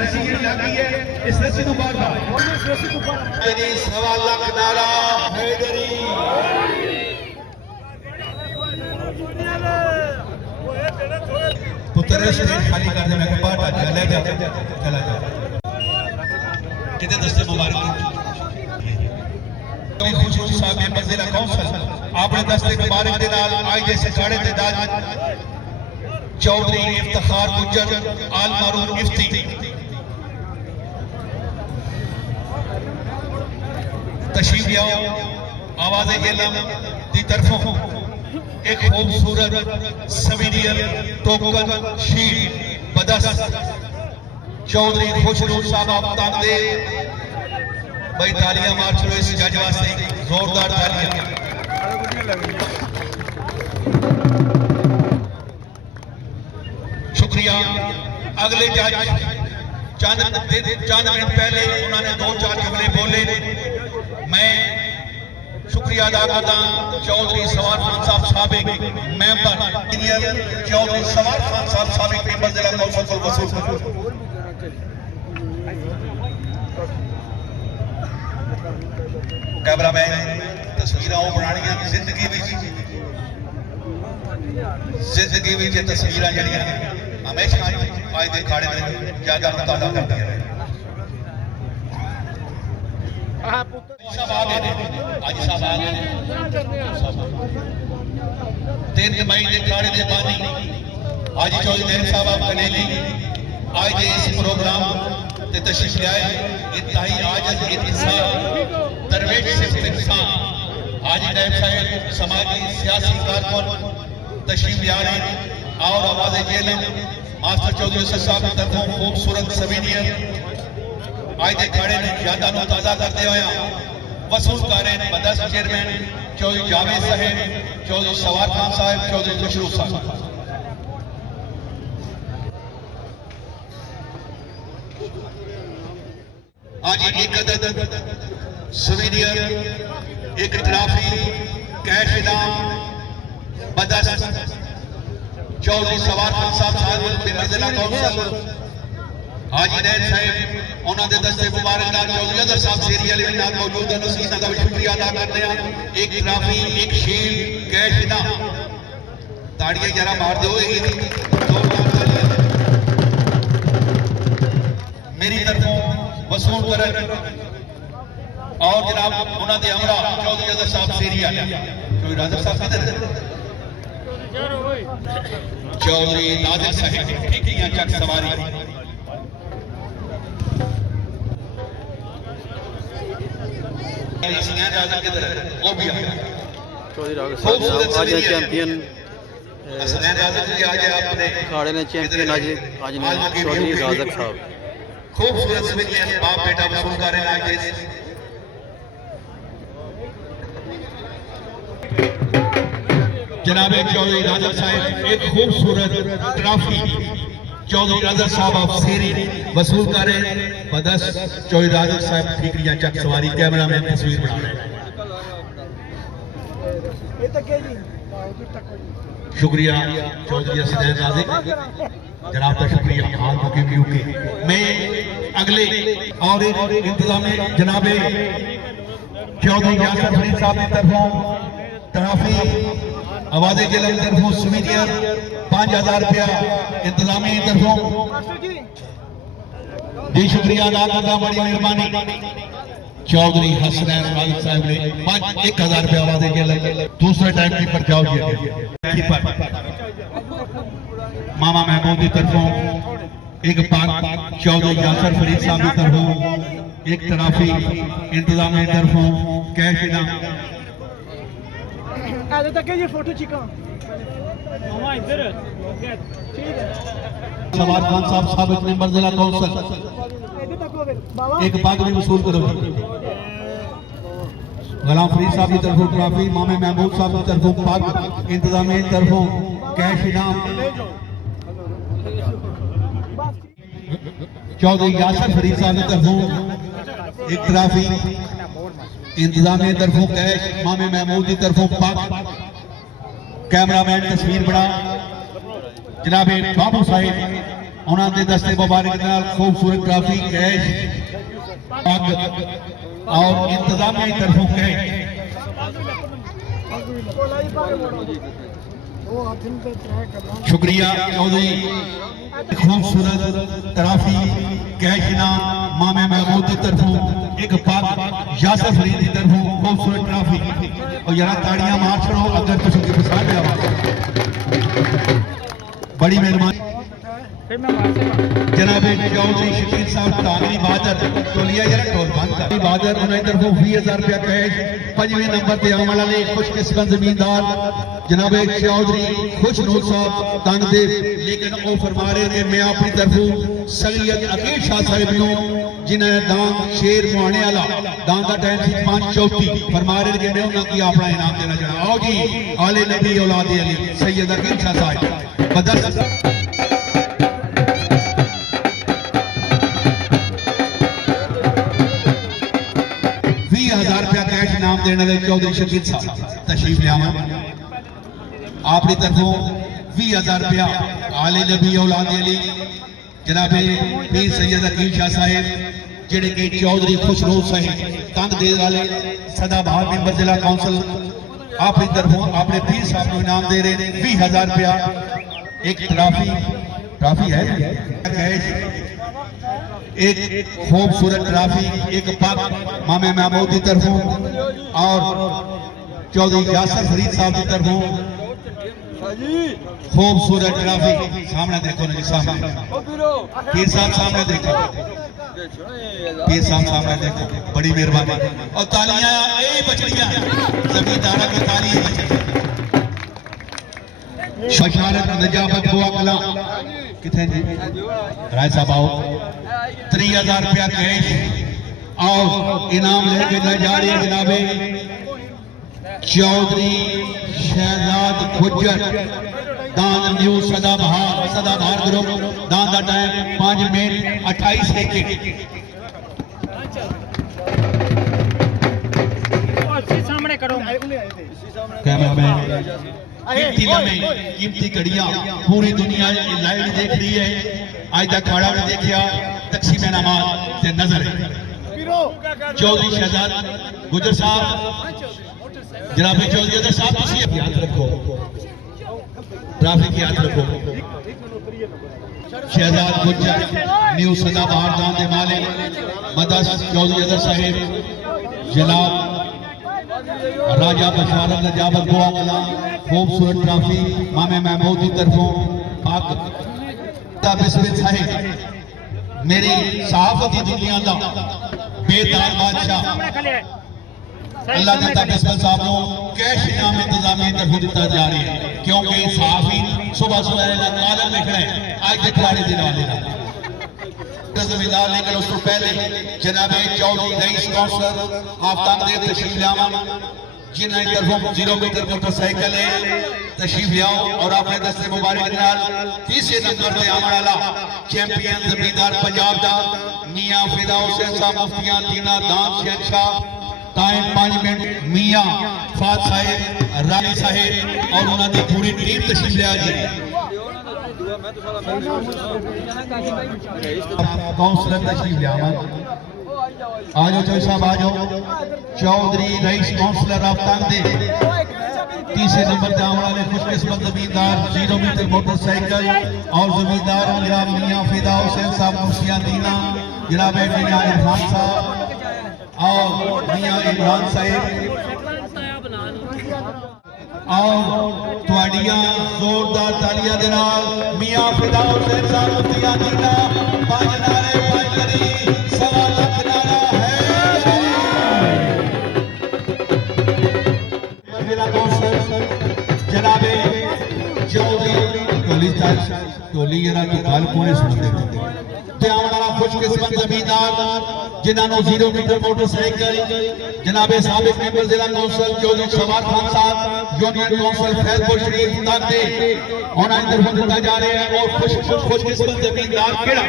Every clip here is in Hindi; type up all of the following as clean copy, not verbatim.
रस्सी जी लगी है इस रस्सी तो बाहर मेरी सवा लाख नारा हैदरी पुत्र स्टेज खाली कर दे मैं पाठ चला जा कितने दस्ते मुबारक खुशबू साहब मेंबर जिला कौंसल अपने दस्ते मुबारक दे नाल आज दे सखाड़े ते दाज चौधरी इफ्तिखार गुज्जर आल मारूफ इफ्ती तशरीफ लियाओ आवाज़े इल्म दी तरफों एक खूबसूरत सवीरियल टोकन शीट बदस चौधरी खुशनूर साहब आप तांदे भाई तालियां मार चलो इस जज वास्ते जोरदार तालियां शुक्रिया अगले जज चंद मिनट पहले उन्होंने 2-4 जुमले बोले मैं शुक्रिया अदा करता चौधरी सवार खान साहब साबिक मेंबर चौधरी सवार खान साहब साबिक मेंबर जिला कौंसिल वसूल कैमरामैन तस्वीर बनानिया जिंदगी तस्वीर जड़ियां हमेशा आज के खाड़े में ज्यादा मुताला करती है 3 मई के खाड़े के बानी आज चौधरी नैन साहब आप कनेली आज इस प्रोग्राम ते तशरीफ लाए इंतहाई आज दरवेश इंसान आज नैन साहब समाजी सियासी कारकुन तशरीफ ला रहे और आवाज़ जेल मास्टर चौधरी साहब की तरफों खूबसूरत सवीनियत आज के खड़े ने यादा ताज़ा करते हुए वसूल कर रहे बदस चेयरमैन चौधरी जावेद साहब चौधरी सवार खान साहब चौधरी खुशरू साहब आज एक अदद सवीनियर एक ट्रॉफी कैश इनाम बदस चौधरी सवार खान साहब जिला कौंसल हाजी नैन साहब उन्होंने दस्ते मुबारक नाल चौधरी अदर साहब सीरियल में नाल मौजूद हैं उसी का शुक्रिया अदा करते हैं एक ट्रॉफी एक शील्ड कैश इनाम ताड़ियां जरा मार दो मेरी तरफों वसूल कर और जनाब उन्होंने हमरा चौधरी अदर साहब सीरियल चौधरी राजर साहब चौधरी नाजिर साहब ठीकियां चक सवारी चौधरी चैंपियन खाड़े ने चैंपियन आज चौधरी राजक साहब खूबसूरत बाप बेटा वसूल कर रहे हैं जनाब चौधरी राजक साहब एक खूबसूरत ट्रॉफी चौधरी राजक साहब ऑफ सीरी वसूल कर रहे बदस चौधरी राजक साहब ठीकरियां चक सवारी कैमरा में तस्वीर बना रहे शुक्रिया चौधरी हसनैन राज़ी जनाब का शुक्रिया हाल क्योंकि मैं अगले और इंतजामी जनाबे चौधरी यासर फरीद साहब की तरफों ट्रॉफी आवाज़े जिले की तरफों सुवीनियर 5000 रुपया इंतजामी की तरफों जी शुक्रिया अदा करता बड़ी मेहरबानी चौधरी हसनैन राज़ी साहब ने 1000 रुपया आवाज़े जिले दूसरे टाइम कीपर जाओ कीपर मामा महमूद की तरफों एक पाक चौधरी यासर फरीद साहब की तरफों एक ट्रॉफी इंतजामी की तरफों कैश इनाम ये फोटो चिका इधर ठीक है सवार खान साहब साबिक मेंबर जिला कौंसिल एक बाग में वसूल करो गुलाम फरीद साहब की तरफों ट्रॉफी मामे महमूद साहब की तरफों पाक इंतजामी की तरफों कैश इनाम चौधरी यासर फरीद साहब की तरफों एक ट्रॉफी इंतजामी की तरफों कैश मामे महमूद की तरफों पाक कैमरामैन तस्वीर बड़ा जनाब बाबू साहिब उन्होंने दस्ते मुबारक नाल खूबसूरत ट्रॉफी कैश पग और इंतजामिया की तरफों कैश शुक्रिया चौधरी खूबसूरत ट्रॉफी कैश नाम मामे महमूद की तरफों एक पग यासर फरीद की तरफों खूबसूरत ट्रॉफी और यार ताड़ियां मार छोड़ो अगर तुम की पसंद है बड़ी मेहरबानी जनाब चौधरी शकील साहब तांगरी बहादुर टोलिया जरा टोल बंद कर बहादुर उन्हें तरफों 20,000 रुपया कैश 5वें नंबर पे आने वाले खुशकिस्मत जमींदार जनाब चौधरी खुशनूर साहब तांगदेव लेकिन वो फरमा रहे कि मैं अपनी तरफों सैयद अकील शाह साहब नो जिन्हें दान शेर मुहाने वाला दान का टाइम सी 5:34 फरमा रहे कि मैं उन्हें की अपना इनाम देना चाहता आओ जी आले नबी औलाद अली सैयद अकील शाह साहब बदर 20,000 रुपया कैश इनाम देने वाले चौधरी शकील साहब तशरीफ लिया अपनी तरफों 20,000 रुपया आले नबी औलाद अली जनाब पीर सैयद अकील शाह साहब जेडे के चौधरी खुशनूर साहब तंग दे वाले सदाबहार मेंबर जिला काउंसिल अपनी तरफों अपने पीर साहब को इनाम दे रहे 20,000 रुपया एक ट्रॉफी है कैश एक खूबसूरत ट्रॉफी एक पग मामे महमूद की तरफों और चौधरी यासर फरीद साहब की तरफों खूबसूरत ट्रॉफी सामने देखो ना जी सामने पीर साहब सामने देखो पीर साहब सामने देखो बड़ी मेहरबानी और तालियां यही बचड़ियां जमींदारा की तालियां शशारत नजाबत हुआ कला कितने जी राय साहब आओ 30,000 रुपया कैश और इनाम लेके जा रही है जनाबे चौधरी शहजाद गुज्जर दान न्यू सदाबहार ग्रुप दान का टाइम 5 मिनट 28 सेकंड सामने करो कैमरामैन कीमती घड़ियां पूरी दुनिया लाइव देख रही है आज तक खाड़ा ने देखा तकसीम नमाज से नजर है चौधरी शहजाद गुजर साहब जनाब चौधरी अदर साहब याद रखो ट्रैफिक याद रखो शहजाद गुजर न्यू सदाबहार दान दे मालिक मदस चौधरी अदर साहब जनाब राजा बशारत नजाबत बुआ कला खूबसूरत ट्रॉफी मामे महमूद की तरफों पाक बिस्मिल साहिब मेरी सहाफती दुनिया का बेतार बादशाह अल्लाह दाता बिस्मिल साहब को कैश इनाम इंतजामी तरफ दिता जा रही है क्योंकि सहाफी सुबह सुबह कालम लिखना है आज के खिलाड़ी दिन वाले जमींदार लेकिन उसको पहले जनाब चौधरी रईस काउंसलर आफ्ताब देव तशरीफ लियावा जिन्हें तरफों 0 मीटर मोटरसाइकिल है तशरीफ लियाओ और अपने दस्ते मुबारक नाल तीसरे नंबर पे आने वाला चैंपियन जमींदार पंजाब दा मियां फिदा हुसैन साहब मुफ्तियां दीना दान शहनशाह टाइम 5 मिनट मियां फात साहिब रानी साहिब और उन्होंने पूरी टीम तशरीफ लिया जी काउंसलर तशरीफ लिया आ जाओ चौधरी साहब आ जाओ चौधरी रईस काउंसलर आफ्ताब दे तीसरे नंबर पे आने वाले खुशकिस्मत जमींदार 0 मीटर मोटरसाइकिल और जमींदार जनाब मियां फिदा हुसैन साहब मुफ्तियां दीना जनाब मियां इरफान साहब और मियां इमरान साहिब और तुहाड़ियां जोरदार तालियां दे नाल मियां फिदा हुसैन साहब मुफ्तियां दीना 5 नारे 5 करी 1.25 लाख नारा है जिला काउंसिल जनाबे चौधरी टोली जरा की गल कोने सुनते खुशकिस्मत जमींदार जिन्होंने 0 मीटर मोटरसाइकिल जनाबे साबिक मेंबर जिला काउंसिल चौधरी शवार खान साहब यूनियन काउंसिल फैजपुर शरीफ ताते उन्हें तरफ दिता जा रहा है और खुशकिस्मत जमींदार केड़ा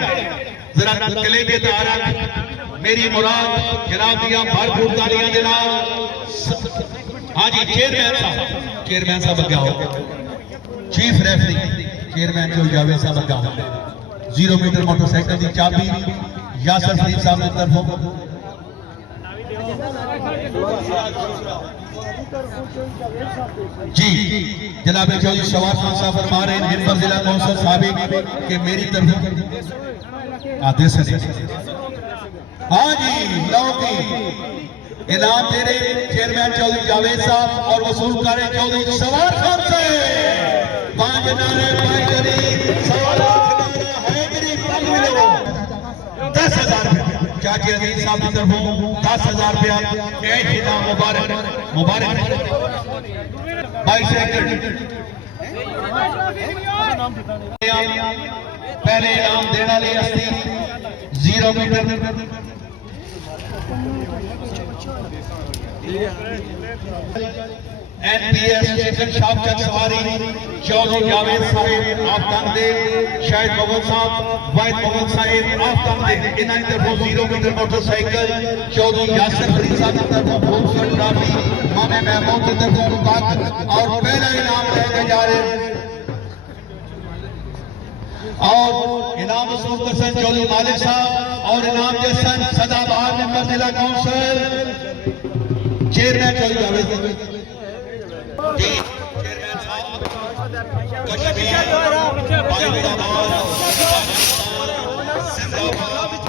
जरा कले दे तारा मेरी मुराद जनाब दिया भरपूर तालियां दे नाल हां जी चेयरमैन साहब अगे आओ चीफ रेफरी चेयरमैन जो जावेद साहब अगे आओ 0 मीटर मोटरसाइकिल की चाबी यासर फरीद साहब की तरफों जी जनाब चौधरी शवाद खान साहब फरमा रहे हैं हिंदुस्तान जिला कौंसिल साबिक के मेरी तरफ आदेश है। हाँ जी लौकी इनाम दे रहे चेयरमैन चौधरी जावेद साहब और वसूल कर रहे चौधरी शवाद खान से 5 नारे 10,000 चाची अजीज साहब की तरफों 10,000 रुपया कैश इनाम मुबारक मुबारक 22 सेकंड पहले इनाम देना ले 0 मीटर एनपीएस चिकन शॉप चक सवारी चौधरी जावेद साहिब आप तंदे शायद भगत साहब वाहिद भगत साहिब आप तंदे इन्हीं तरफों 0 मीटर मोटरसाइकिल चौधरी यासर फरीद साहब की तरफों खूबसूरत ट्रॉफी मामे महमूद की तरफों मुबारक और पहला इनाम लेके जा रहे और इनाम वसूल करसन चौधरी मालिक साहब और इनाम जैसन सदाबहार मेंबर जिला काउंसिल चेयरमैन चौधरी जावेद जी चेयरमैन साहब कश्मीर भाई जिंदाबाद जिंदाबाद